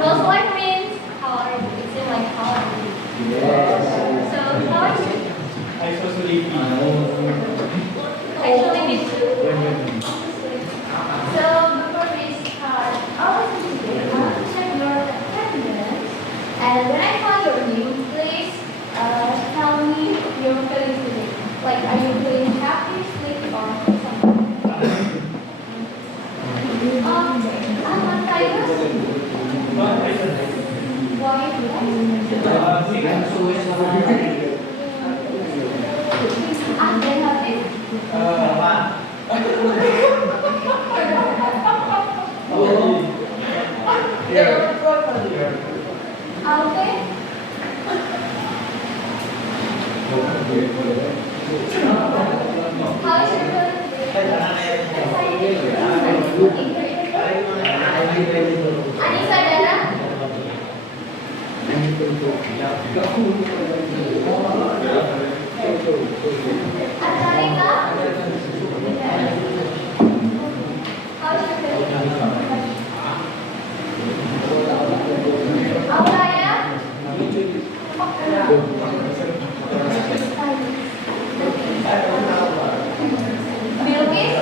How's life means how are you? It's in like how are you? So how are you? I so sleepy. Actually, me too. So before we start our lesson today, I want to check your attendance. And when I call your name, please tell me your feelings today. Like, are you feeling happy, sleepy, or something? Ahmad Tyrus, why you Ahmad Hafiz, Alvin, how is your feeling? Anissa Dara, Atarika, how is your feeling? Auraya, Bilqis,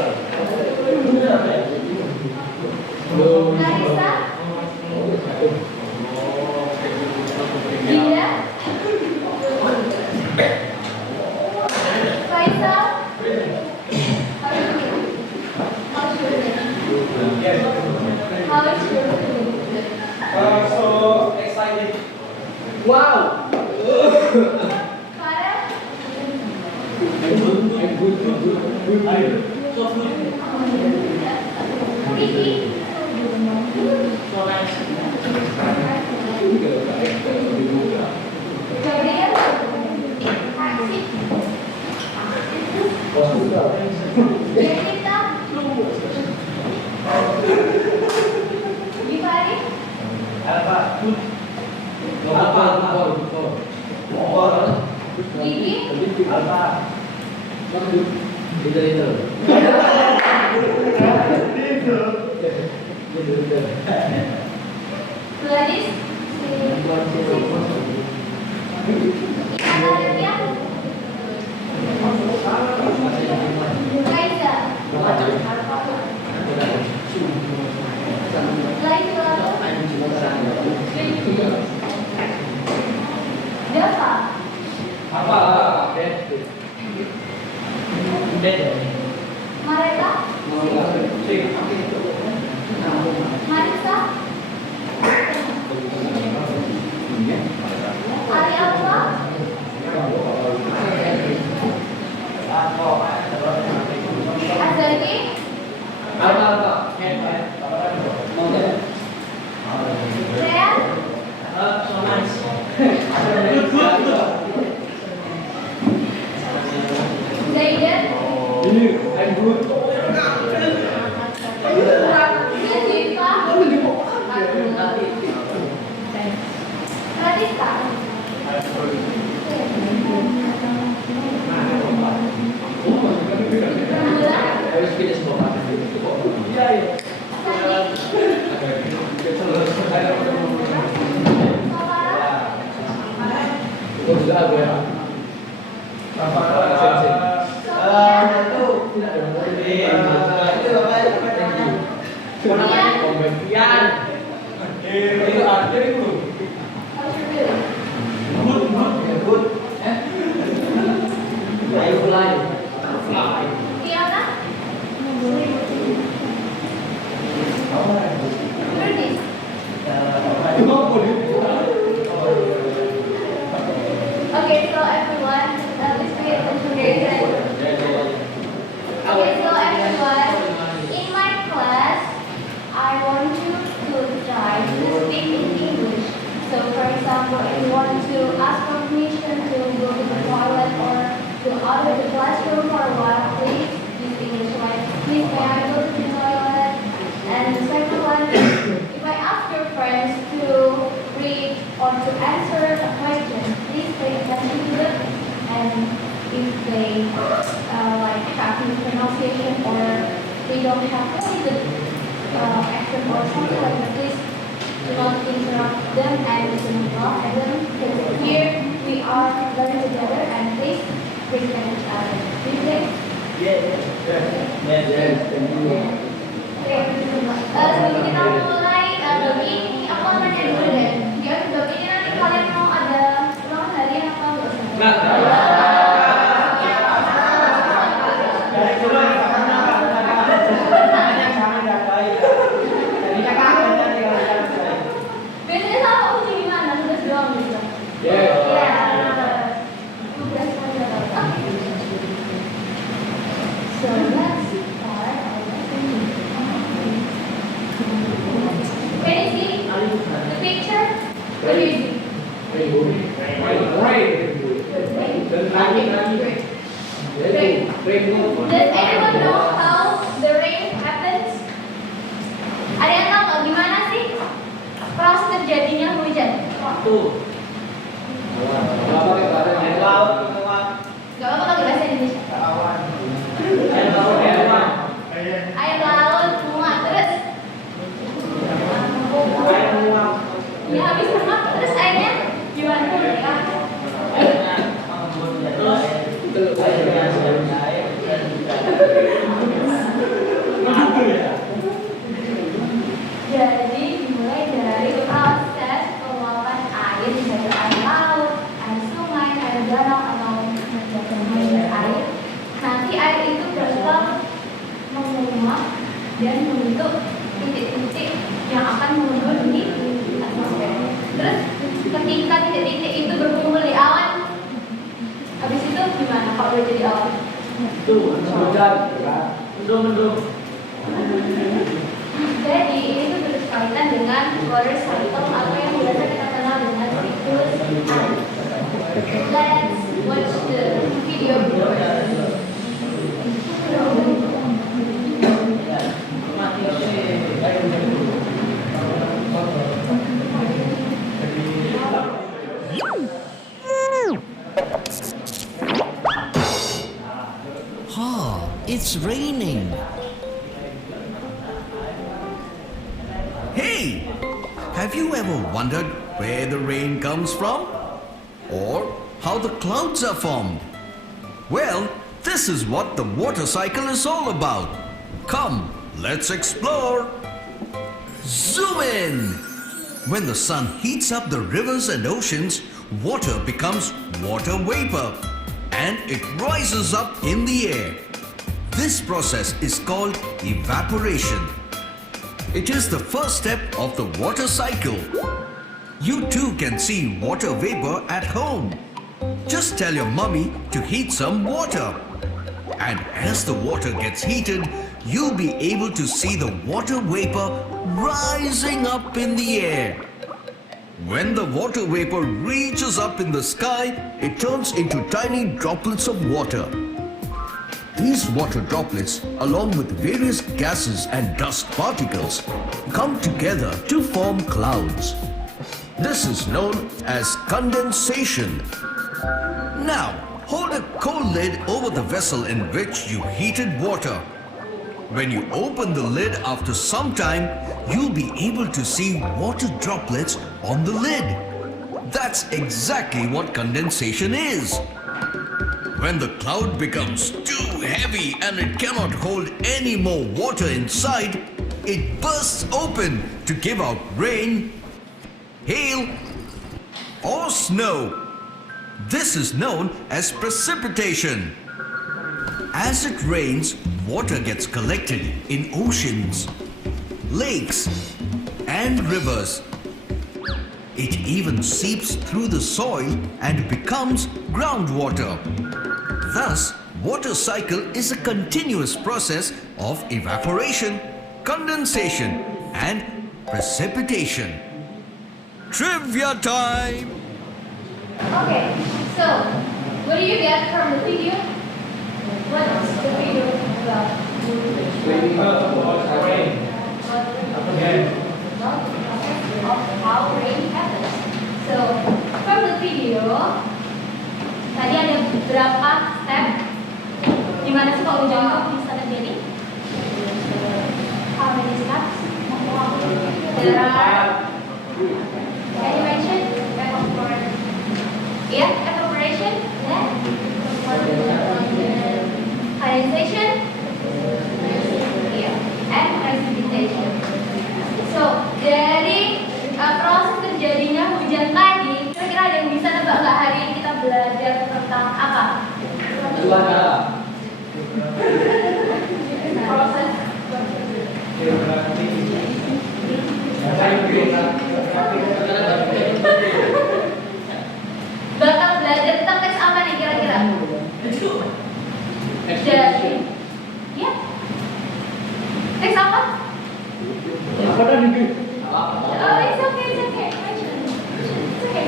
Larissa, Dinda, Faisal, how is your feeling? How is your feeling? So excited. Wow! Farah, Vicky, Gabriel, Haksik, Jessica, Givari, Gigi, Gladys, Anaria, Kaiza, Laila, Dava, Mareka, Marisa, Ali Alfa, Azaki, Rea, Zaidan, Ziva, Radista, Tiana, Bernice, okay, so everyone, please pay attention very good. Okay, so everyone, in my class, I want you to try to speak in English. So, for example, if you want to ask permission to go to the toilet or to out of the classroom for a while, please use English. Like, please may I go to the toilet? And the second one, if I ask your friends to read or to answer a question, please pay attention to it. And if they like have pronunciation or they don't have any good accent or something like that, please Do not interrupt them and listen well at them. Because here we are learning together and please respect each other. Do you think? Oke, sebelum kita mulai Dogi, aku mau nanya dulu deh. Ya, Dogi ini nanti kalian mau ada ulangan harian atau enggak? Dari dulu Biasanya sama uji gimana? Tugas doang gitu? Yes. Iya. Tugas aja. Oke. So let's start our lesson. Can you see the picture? What do you see? Does anyone know how the rain happens? Ada yang tahu nggak gimana sih proses terjadinya hujan? Gak apa-apa pakai bahasa Indonesia. Air laut menguap terus. Ya habis menguap terus airnya gimana? Jadi dimulai dari proses penguapan air bisa dari air laut, air sungai, air danau atau air air. Nanti air itu bergerak menguap dan membentuk titik-titik yang akan menurun di atmosfer. Terus ketika titik-titik itu berkumpul di awan, habis itu gimana kalau udah jadi awan? Jadi ini tuh berkaitan dengan water cycle atau yang biasa kita kenal dengan siklus air. Let's watch the video first. It's raining. Hey! Have you ever wondered where the rain comes from? Or how the clouds are formed? Well, this is what the water cycle is all about. Come, let's explore. Zoom in! When the sun heats up the rivers and oceans, water becomes water vapor and it rises up in the air. This process is called evaporation. It is the first step of the water cycle. You too can see water vapor at home. Just tell your mummy to heat some water. And as the water gets heated, you'll be able to see the water vapor rising up in the air. When the water vapor reaches up in the sky, it turns into tiny droplets of water. These water droplets, along with various gases and dust particles, come together to form clouds. This is known as condensation. Now, hold a cold lid over the vessel in which you heated water. When you open the lid after some time, you'll be able to see water droplets on the lid. That's exactly what condensation is. When the cloud becomes too heavy and it cannot hold any more water inside, it bursts open to give out rain, hail, or snow. This is known as precipitation. As it rains, water gets collected in oceans, lakes, and rivers. It even seeps through the soil and becomes groundwater. Thus, water cycle is a continuous process of evaporation, condensation, and precipitation. Trivia time! Okay, so what do you get from the video? What's the video about? Of how rain happens. So from the video, tadi ada beberapa step gimana sih kalau hujan itu bisa terjadi? How many steps? There are Yeah, evaporation, yeah. Condensation, yeah, and precipitation. So, dari proses terjadinya hujan tadi, kira-kira ada yang bisa nebak nggak hari ini kita belajar tentang apa? Proses bakal belajar tentang teks apa nih kira-kira? Jadi, ya, teks apa? Oh, it's okay, it's okay. It's okay.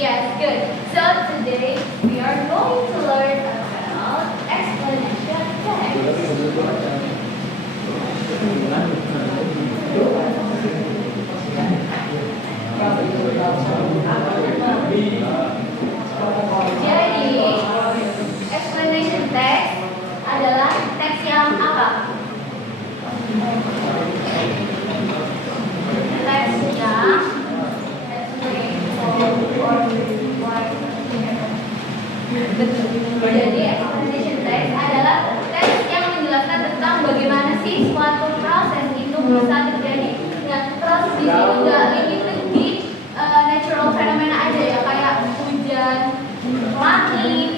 Yes, good. So today we are going to learn about explanation text. Jadi, explanation text adalah teks yang apa? Teks yang jadi explanation text adalah teks yang menjelaskan tentang bagaimana sih suatu proses itu bisa terjadi. Nah, proses di sini nggak limited di natural fenomena aja ya, kayak hujan, langit,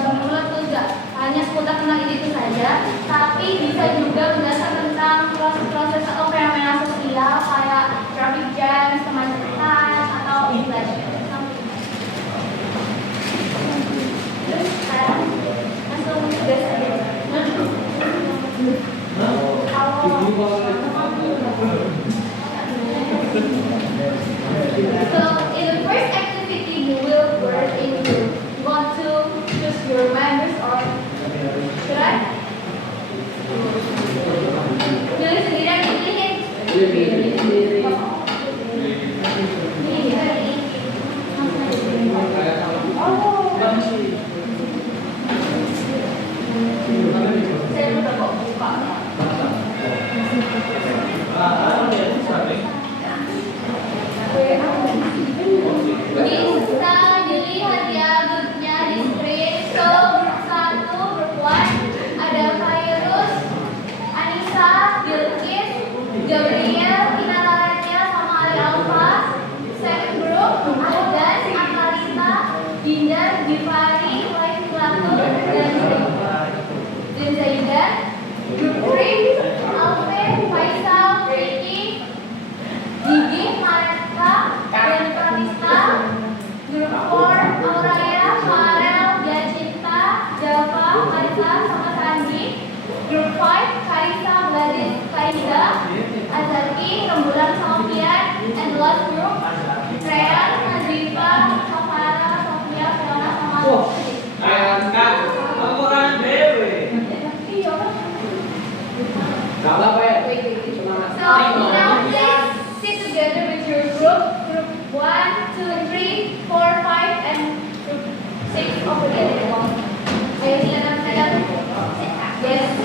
gunung meletus, nggak hanya seputar tentang itu saja, tapi bisa juga menjelaskan tentang proses-proses atau fenomena sosial kayak traffic jam, kemacetan, atau inflation. Terus sekarang langsung tugas aja. So in the first activity you will work into. You want to choose your members or should I? Pilih sendirian, pilihin. Saya udah kok buka. Bisa dilihat ya grupnya di screen. So grup 1, grup 1 ada Virus, Anissa, Bilkis, Gabriel, Inararetnya sama Ali Alfa. Second group ada Akalita, Dinda, Givari, Laif Latul, dan Zaidan. Grup 3 Alvin, Faisal, Ricky, Gigi, Mareka, dan Pratista. Grup 4 Auraya, Farel, Jacinta, Java, Marisa, sama Sandi. Grup 5 Karisa, Gladys, Faiza, Azaki, Rembulan, sama Fian. And the last group Rehan, Nazifa, Safara, Sofia, Fiona, sama So now please sit together with your group 1, 2, 3, 4, 5, and group 6 over there. Ayo silakan saya. Yes,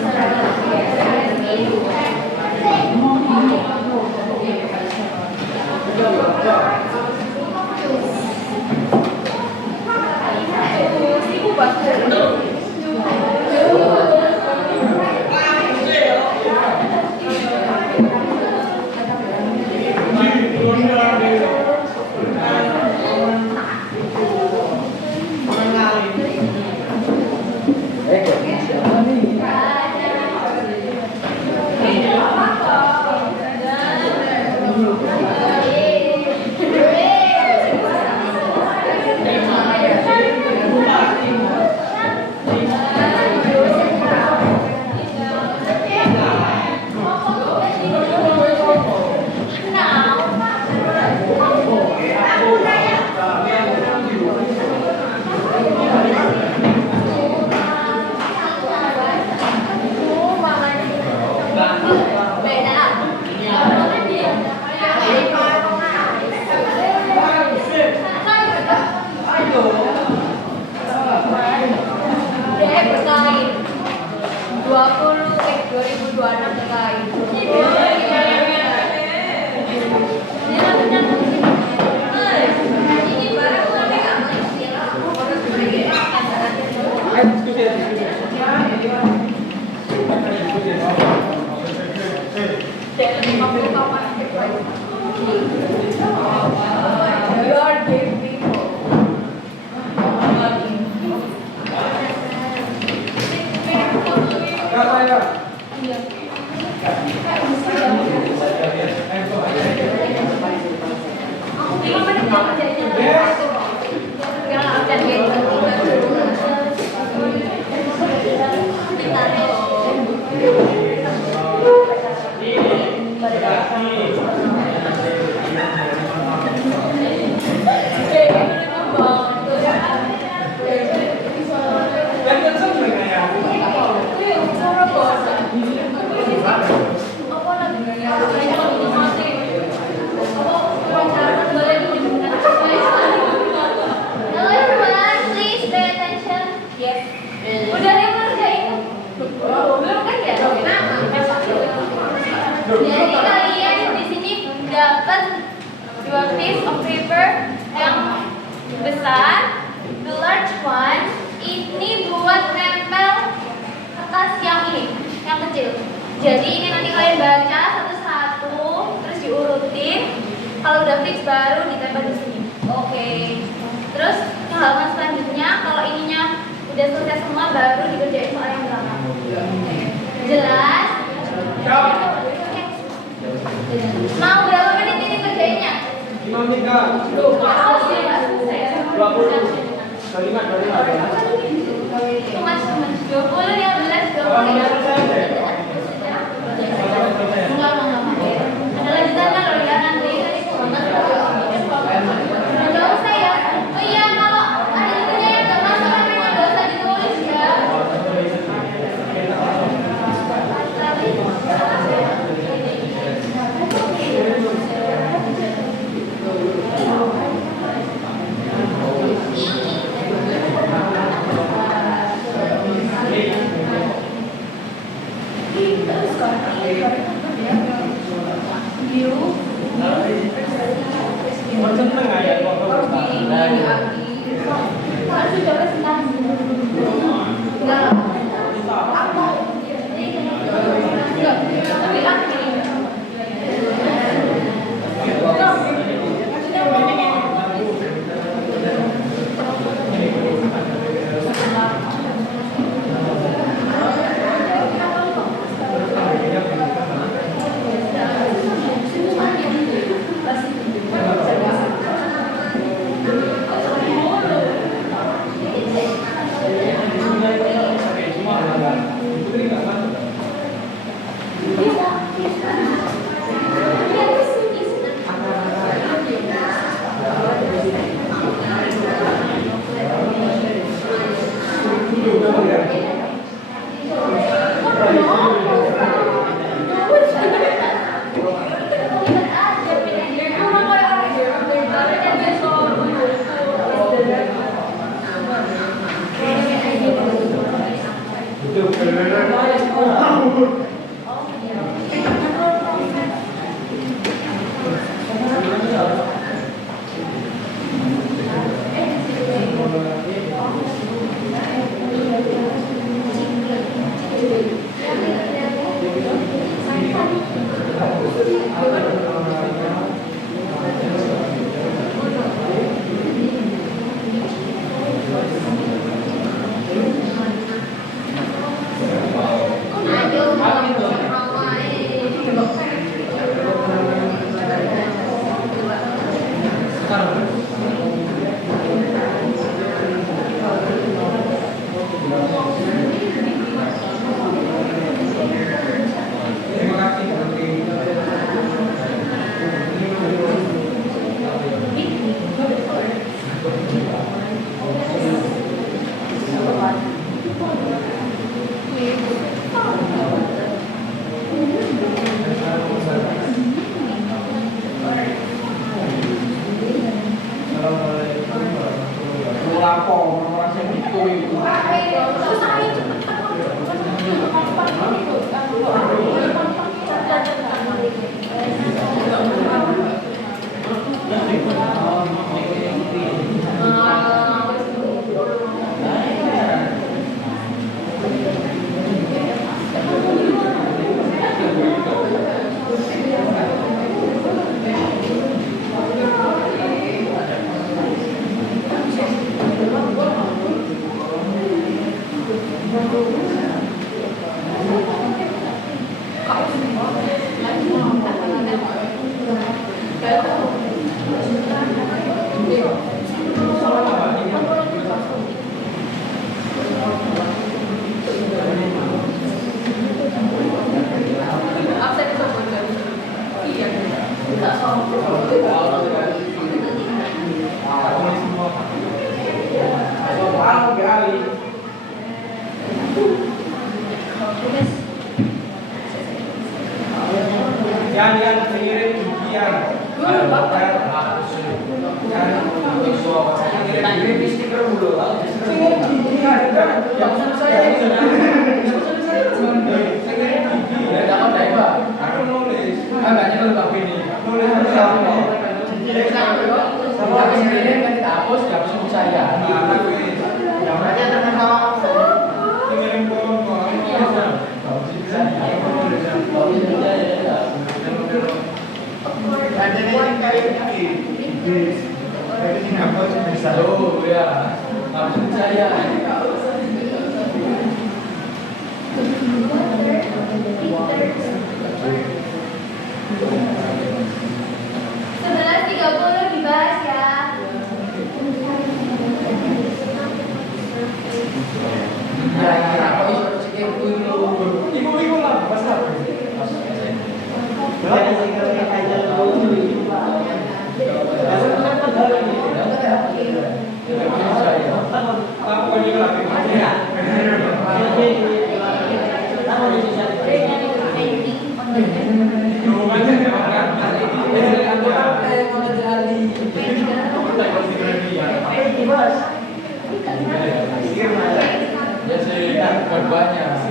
besar, the large one, ini buat nempel kertas yang ini, yang kecil. Jadi ini nanti kalian baca satu-satu, terus diurutin. Kalau udah fix baru ditempel di sini. Oke. Terus halaman selanjutnya, kalau ininya udah selesai semua baru dikerjain soal yang belakang. Jelas? Mau berapa menit ini kerjainnya? 5 menit kak. 20. 25. Cuma 20, 15, 20. Ada lanjutan kan loh ya nanti. Nggak usah ya. Oh iya, kalau ada itunya yang nggak masuk kan memang nggak usah ditulis ya. Sama ini kan kita hapus, Aduh ya, maksud saya. Sebelas 30 dibahas ya. Ibu lah, pasal. Ya sih,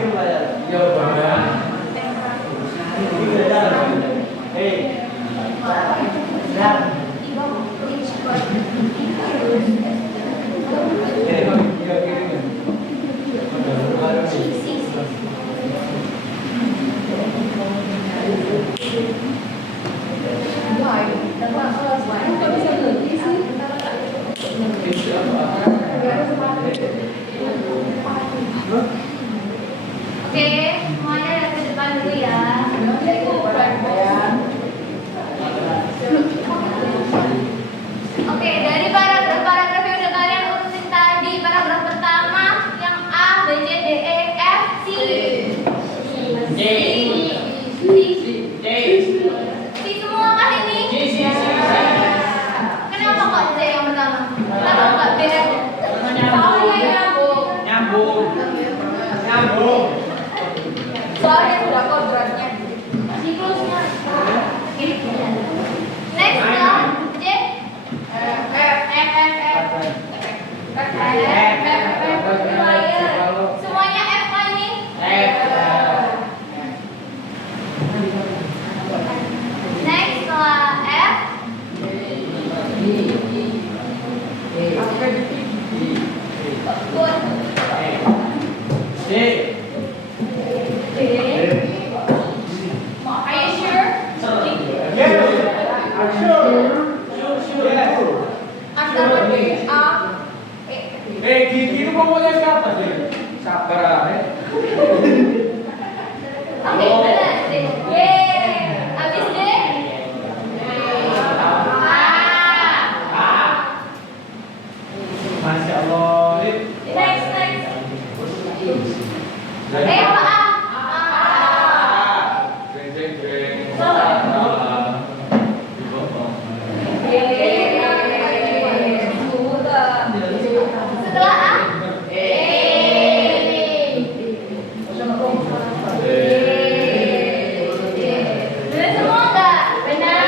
banyak. Ya banyak. Oke, semuanya lihat ke depan dulu ya. Oke, dari paragraf yang udah kalian urusin tadi, paragraf pertama yang A, B, C, D, E, F, C. C semua kan ini? Kenapa kok C yang pertama? Kenapa nggak B aja? Soalnya Nyambung. Soalnya sudah kodratnya. Siklusnya. Next lah, C. Semuanya F kan ini? Next lah F. Good. D. D. Are you sure? Antara B, A, E. Gigi itu ngomongnya siapa sih? Sabar ya. Oke, benar. D. Yeay. Habis D. A. Masya Allah. Next. Apa A? Setelah A? Benar semua enggak? Benar.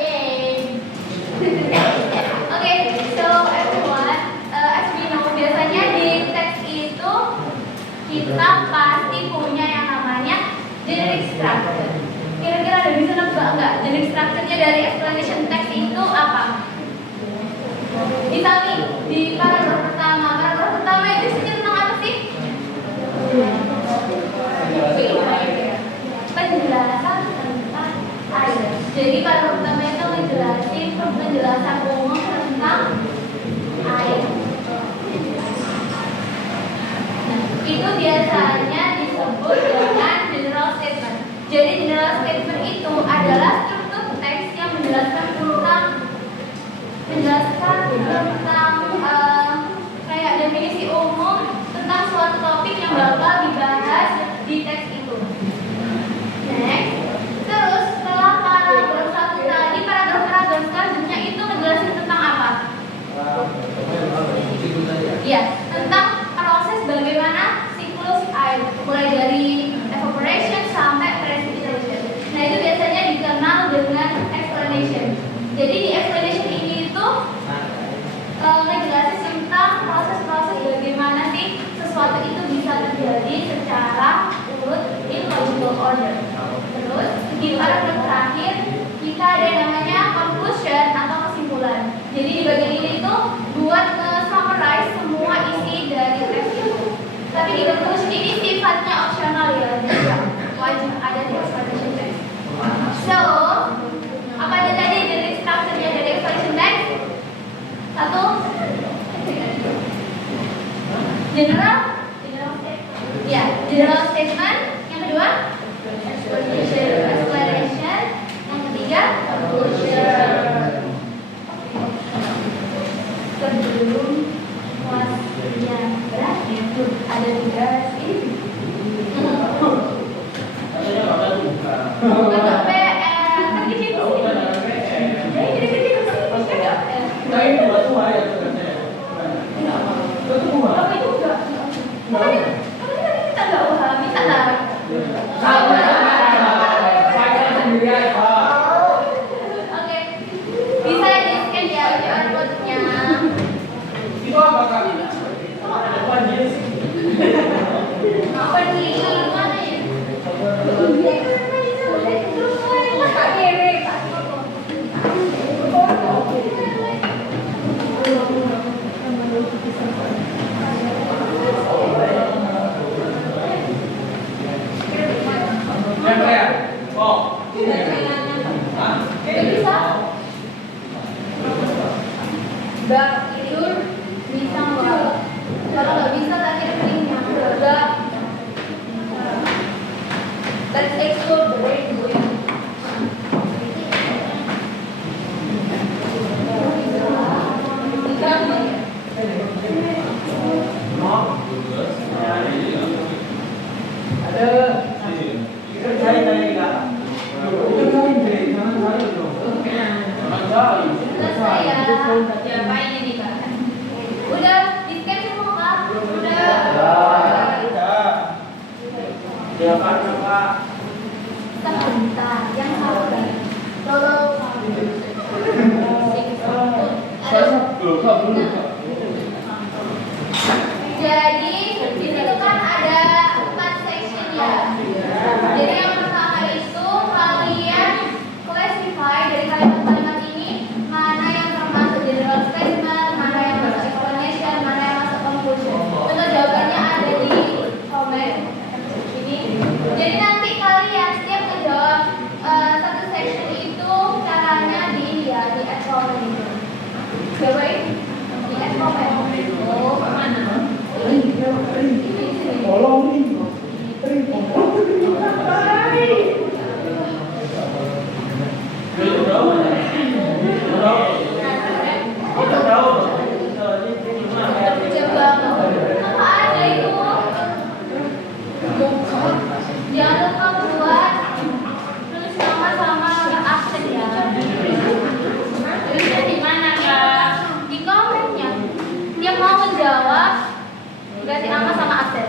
Yeay. Okay, so everyone, as we know, biasanya di teks itu kita pasti punya yang namanya generic structure. Kira-kira ada bisa nebak nggak generic structure-nya dari explanation text itu apa? Misal nih, di paragraf pertama itu isinya tentang apa sih? Penjelasan tentang air. Jadi paragraf pertama itu menjelasin penjelasan umum tentang air. Nah, itu biasanya disebut dengan general statement. Jadi general statement itu adalah struktur teks yang menjelaskan tentang kayak definisi umum tentang suatu topik yang bakal dibahas di teks itu. Next, terus setelah paragraf satu tadi, paragraf selanjutnya itu ngejelasin tentang apa? Iya, tentang proses bagaimana siklus air, mulai dari evaporation sampai precipitation. Nah, itu biasanya dikenal dengan explanation. Jadi di explanation ini itu ngejelasin tentang proses-proses bagaimana sih sesuatu itu bisa terjadi secara urut in logical order. Terus di paragraf terakhir kita ada yang namanya conclusion atau kesimpulan. Jadi di bagian ini itu buat summarize semua isi dari teks itu. Tapi di conclusion ini sifatnya opsional ya, wajib ada di explanation text. So, apa aja tadi dari structure-nya dari explanation text? General ya, general statement. Yang kedua, explanation. Yang ketiga, conclusion. Sebelum kelasnya berakhir, ada tugas ini. Bukan PR, kan di sini. Jadi kecil Nah, ini buat semua ya tugasnya. Itu semua. tapi juga. Makanya kita nggak paham, bisa nggak? Saya sendiri aja. Oke, bisa di scan ya QR code-nya. Itu apa kak? Apa jenis? Apa nih? Mana ya? Masa kiri? Siapa ya? Oh. Hah? Bisa? Nggak tidur bisa nggak? Kalau nggak bisa tadi pentingnya nggak. Let's explore the way to it. Selesai ya. Siapa ini nih kak? Udah, di scan semua kak? Udah. Sebentar, yang sabar. Tolong. Jadi di situ kan ada 4 section ya. Jadi yang pertama itu kalian classify dari kalimat-kalimat ini mana yang termasuk general statement, mana yang masuk explanation, mana yang masuk conclusion. Contoh jawabannya ada di komen ini. Jadi nanti kalian setiap menjawab satu section itu caranya di add comment itu. Cobain di add comment. Oh, mana? Coba apa ada itu? Jangan lupa buat tulis nama sama absen ya. Tulisnya di mana kak? Di komennya. Dia mau menjawab kasih nama sama absen.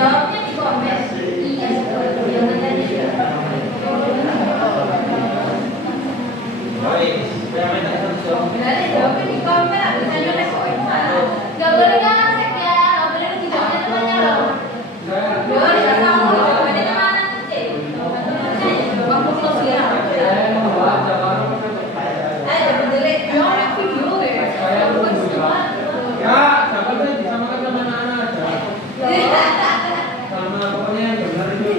Jawabnya di komen. Iya, benar jawabnya di komen. Gak boleh ngasek ya, gak boleh nanti jawabnya temannya loh. Boleh nggak tahu jawabannya mana sih? Waktu close ya. Ayo benerin, jangan video ya. Ya, sabar deh, disamakan sama anak-anak aja. Sama pokoknya yang benar itu.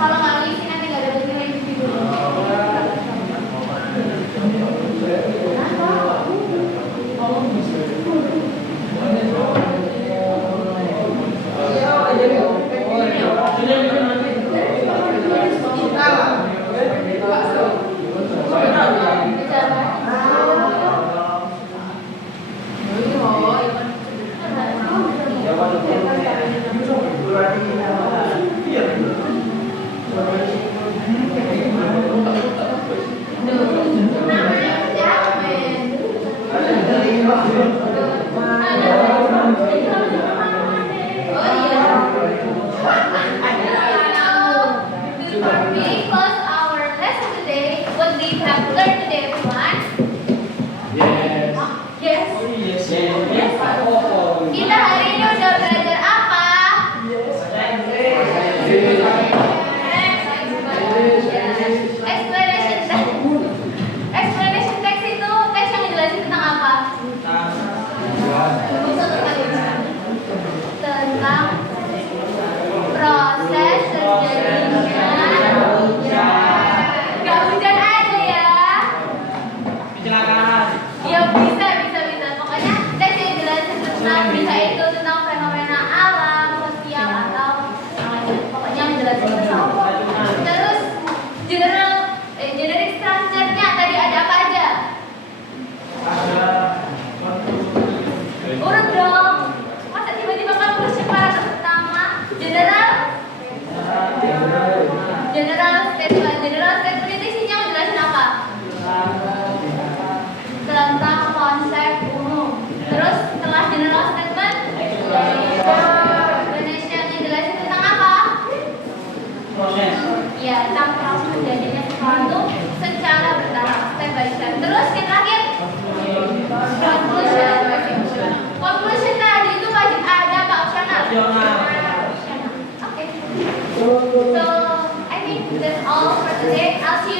Kalau nggak ngisi nanti nggak ada nilai. we have learned today, everyone? Yes. Yes. Yes. Kita hari ini udah belajar apa? Explanation text itu teks yang ngejelasin tentang apa? Tentang proses terjadinya gak hujan aja ya. Kecelakaan. Ya bisa. Pokoknya teks yang jelasin tentang bisa itu tentang fenomena alam, sosial atau pokoknya yang jelasin tentang. Terus generic structure-nya tadi ada apa aja? Urut dong. Masa tiba-tiba kan urusnya paragraf pertama? General statement itu isinya ngejelasin apa? Tentang konsep umum. Terus setelah general statement, explanation yang jelasin tentang apa? Proses. Ya, tentang proses terjadinya sesuatu secara bertahap, step by step. Terus yang terakhir, conclusion tadi itu wajib ada apa opsional? Okay. So I think that's all for today. I'll see you